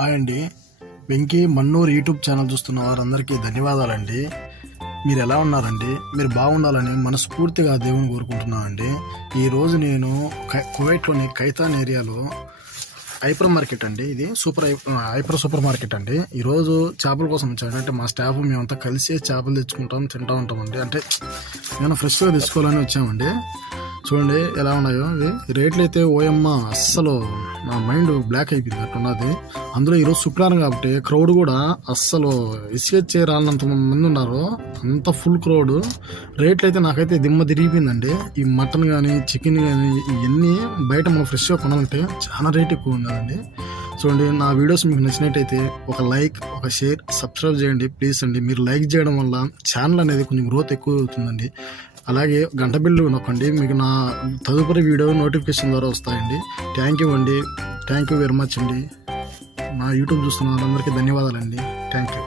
Hi అండి. Venky Mannur YouTube channel చూస్తున్న వారందరికీ ధన్యవాదాలండి. మీరు ఎలా ఉన్నారండి? మీరు బాగుండాలని మనస్ఫూర్తిగా దేవుని కోరుకుంటున్నానండి. ఈరోజు నేను కువైట్లోని ఖైతాన్ ఏరియాలో హైపర్ మార్కెట్ అండి, ఇది హైపర్ సూపర్ మార్కెట్ అండి. ఈరోజు చేపల కోసం వచ్చాను. అంటే మా స్టాఫ్ మేమంతా కలిసి చేపలు తెచ్చుకుంటాం, తింటూ ఉంటామండి. అంటే నేను ఫ్రెష్గా తెచ్చుకోవాలని వచ్చామండి. చూడండి ఎలా ఉన్నాయో ఇవి రేట్లు. అయితే ఓయమ్మ అస్సలు నా మైండ్ బ్లాక్ అయిపోయింది అట్టున్నది. అందులో ఈరోజు శుక్రవారం కాబట్టి క్రౌడ్ కూడా అస్సలు ఇసుకొచ్చే రాలినంత మంది ఉన్నారు, అంత ఫుల్ క్రౌడ్. రేట్లు అయితే నాకైతే దిమ్మ తిరిగిపోయిందండి. ఈ మటన్ కానీ చికెన్ కానీ ఇవన్నీ బయట మనం ఫ్రెష్గా కొనాలంటే చాలా రేట్ ఎక్కువ ఉన్నదండి. చూడండి, నా వీడియోస్ మీకు నచ్చినట్టయితే ఒక లైక్, ఒక షేర్, సబ్స్క్రైబ్ చేయండి ప్లీజ్ అండి. మీరు లైక్ చేయడం వల్ల ఛానల్ అనేది కొంచెం గ్రోత్ ఎక్కువ అవుతుందండి. అలాగే గంట బిల్లు నొక్కండి, మీకు నా తదుపరి వీడియో నోటిఫికేషన్ ద్వారా వస్తాయండి. థ్యాంక్ యూ అండి, థ్యాంక్ యూ వెరీ మచ్ అండి. నా యూట్యూబ్ చూస్తున్న వాళ్ళందరికీ ధన్యవాదాలండి. Thank you.